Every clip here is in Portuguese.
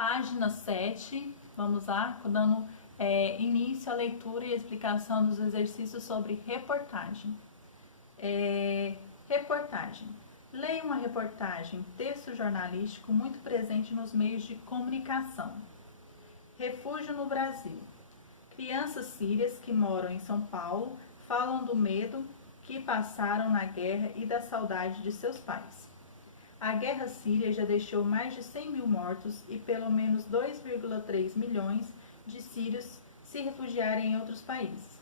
Página 7, vamos lá, dando início à leitura e explicação dos exercícios sobre reportagem. Reportagem. Leia uma reportagem, texto jornalístico muito presente nos meios de comunicação. Refúgio no Brasil. Crianças sírias que moram em São Paulo falam do medo que passaram na guerra e da saudade de seus pais. A guerra síria já deixou mais de 100 mil mortos e pelo menos 2,3 milhões de sírios se refugiarem em outros países.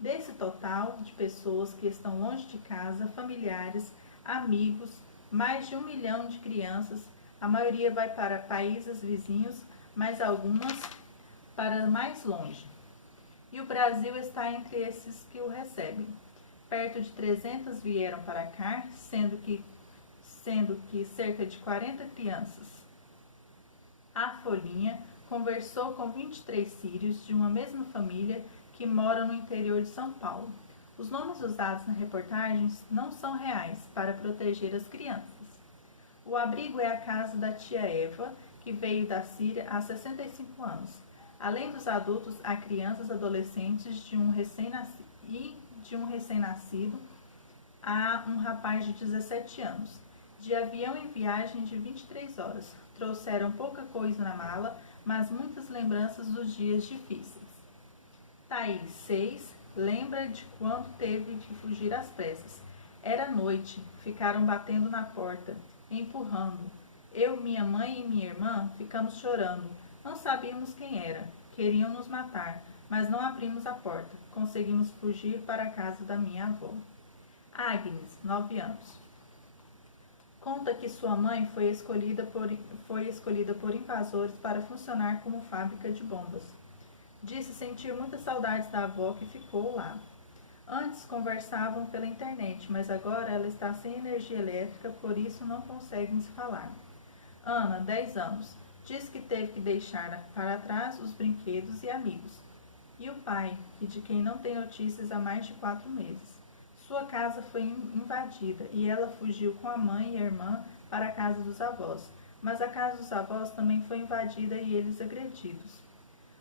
Desse total de pessoas que estão longe de casa, familiares, amigos, mais de 1 milhão de crianças, a maioria vai para países vizinhos, mas algumas para mais longe. E o Brasil está entre esses que o recebem. Perto de 300 vieram para cá, sendo que cerca de 40 crianças. A Folhinha conversou com 23 sírios de uma mesma família que mora no interior de São Paulo. Os nomes usados na reportagem não são reais para proteger as crianças. O abrigo é a casa da tia Eva, que veio da Síria há 65 anos. Além dos adultos, há crianças, adolescentes de um recém-nascido, há um rapaz de 17 anos. De avião em viagem de 23 horas. Trouxeram pouca coisa na mala, mas muitas lembranças dos dias difíceis. Thaís, 6, lembra de quando teve que fugir às pressas. Era noite, ficaram batendo na porta, empurrando. Eu, minha mãe e minha irmã ficamos chorando. Não sabíamos quem era. Queriam nos matar, mas não abrimos a porta. Conseguimos fugir para a casa da minha avó. Agnes, 9 anos. Conta que sua mãe foi escolhida por invasores para funcionar como fábrica de bombas. Disse sentir muitas saudades da avó que ficou lá. Antes conversavam pela internet, mas agora ela está sem energia elétrica, por isso não conseguem se falar. Ana, 10 anos, diz que teve que deixar para trás os brinquedos e amigos. E o pai, de quem não tem notícias há mais de 4 meses. Sua casa foi invadida e ela fugiu com a mãe e a irmã para a casa dos avós. Mas a casa dos avós também foi invadida e eles agredidos.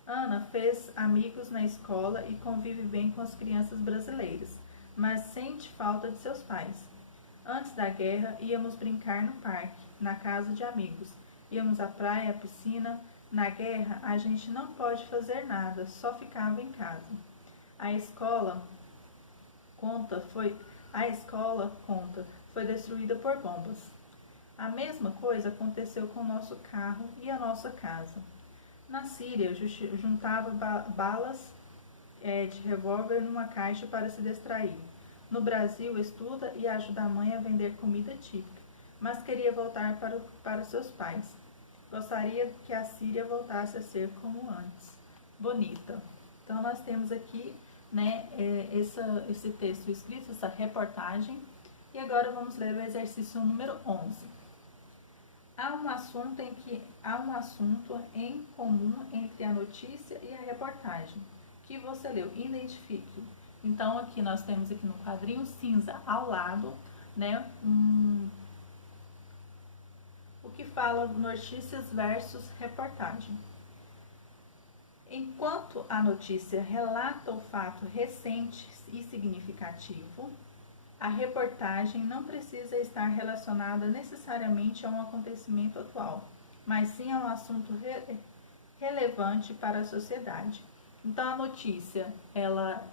Ana fez amigos na escola e convive bem com as crianças brasileiras, mas sente falta de seus pais. Antes da guerra, íamos brincar no parque, na casa de amigos. Íamos à praia, à piscina. Na guerra, a gente não pode fazer nada, só ficava em casa. A escola conta foi destruída por bombas. A mesma coisa aconteceu com o nosso carro e a nossa casa. Na Síria, juntava balas de revólver numa caixa para se distrair. No Brasil, estuda e ajuda a mãe a vender comida típica, mas queria voltar para seus pais. Gostaria que a Síria voltasse a ser como antes. Bonita. Então, nós temos aqui esse texto escrito, essa reportagem. E agora vamos ler o exercício número 11. Há um assunto em comum entre a notícia e a reportagem. O que você leu? Identifique. Então, aqui nós temos aqui no quadrinho cinza ao lado, o que fala notícias versus reportagem. Enquanto a notícia relata o fato recente e significativo, a reportagem não precisa estar relacionada necessariamente a um acontecimento atual, mas sim a um assunto relevante para a sociedade. Então, a notícia, ela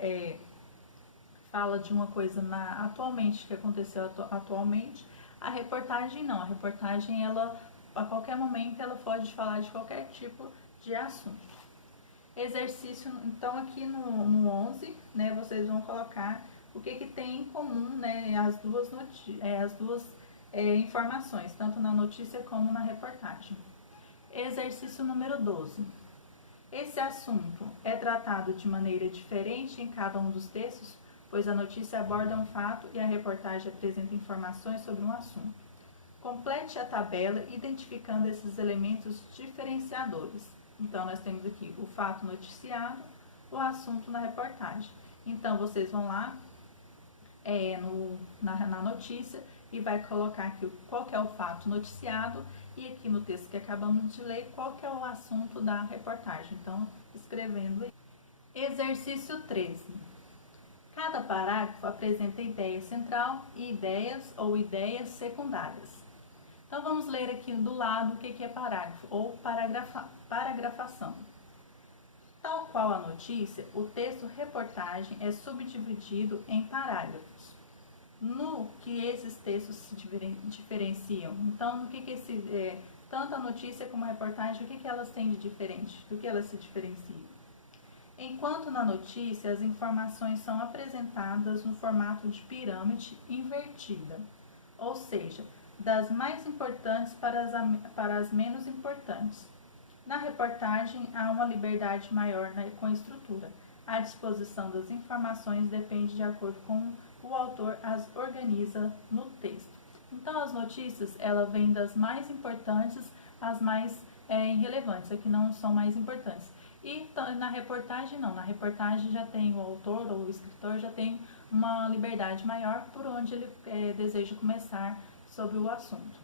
fala de uma coisa atualmente, que aconteceu atualmente. A reportagem não. A reportagem, ela, a qualquer momento, ela pode falar de qualquer tipo de assunto. Exercício, então, aqui no 11, vocês vão colocar o que tem em comum, as duas informações, tanto na notícia como na reportagem. Exercício número 12. Esse assunto é tratado de maneira diferente em cada um dos textos, pois a notícia aborda um fato e a reportagem apresenta informações sobre um assunto. Complete a tabela identificando esses elementos diferenciadores. Então, nós temos aqui o fato noticiado, o assunto na reportagem. Então, vocês vão lá na notícia e vai colocar aqui qual que é o fato noticiado e aqui no texto que acabamos de ler, qual que é o assunto da reportagem. Então, escrevendo aí. Exercício 13. Cada parágrafo apresenta ideia central e ideias ou ideias secundárias. Então, vamos ler aqui do lado o que é parágrafo ou paragrafação. Tal qual a notícia, o texto reportagem é subdividido em parágrafos. No que esses textos se diferenciam? Então, no que tanto a notícia como a reportagem, o que elas têm de diferente? Do que elas se diferenciam? Enquanto na notícia as informações são apresentadas no formato de pirâmide invertida, ou seja, das mais importantes para as menos importantes. Na reportagem, há uma liberdade maior com a estrutura. A disposição das informações depende de acordo com o autor as organiza no texto. Então, as notícias, ela vem das mais importantes às mais irrelevantes, aqui não são mais importantes. E na reportagem, não. Na reportagem já tem o autor ou o escritor, já tem uma liberdade maior por onde ele deseja começar sobre o assunto.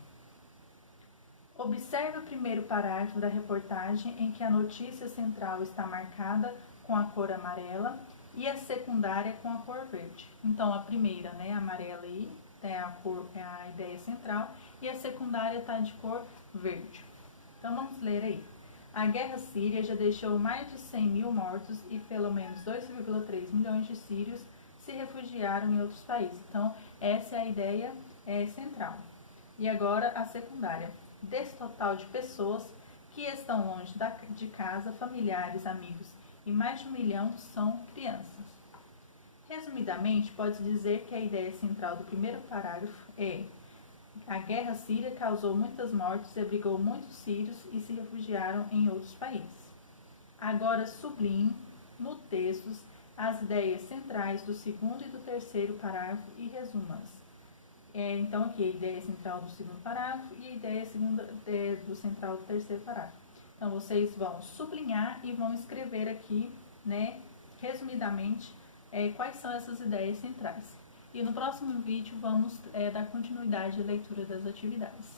Observe o primeiro parágrafo da reportagem em que a notícia central está marcada com a cor amarela e a secundária com a cor verde. Então, a primeira, né, amarela aí, é a ideia central, e a secundária está de cor verde. Então, vamos ler aí. A guerra síria já deixou mais de 100 mil mortos e pelo menos 2,3 milhões de sírios se refugiaram em outros países. Então, essa é a ideia central. E agora, a secundária. Desse total de pessoas que estão longe de casa, familiares, amigos, e mais de 1 milhão são crianças. Resumidamente, pode-se dizer que a ideia central do primeiro parágrafo é: a guerra síria causou muitas mortes e abrigou muitos sírios e se refugiaram em outros países. Agora sublinhe no texto as ideias centrais do segundo e do terceiro parágrafo e resuma-as. Então, aqui a ideia central do segundo parágrafo e a ideia central do terceiro parágrafo. Então, vocês vão sublinhar e vão escrever aqui, né, resumidamente, quais são essas ideias centrais. E no próximo vídeo vamos dar continuidade à leitura das atividades.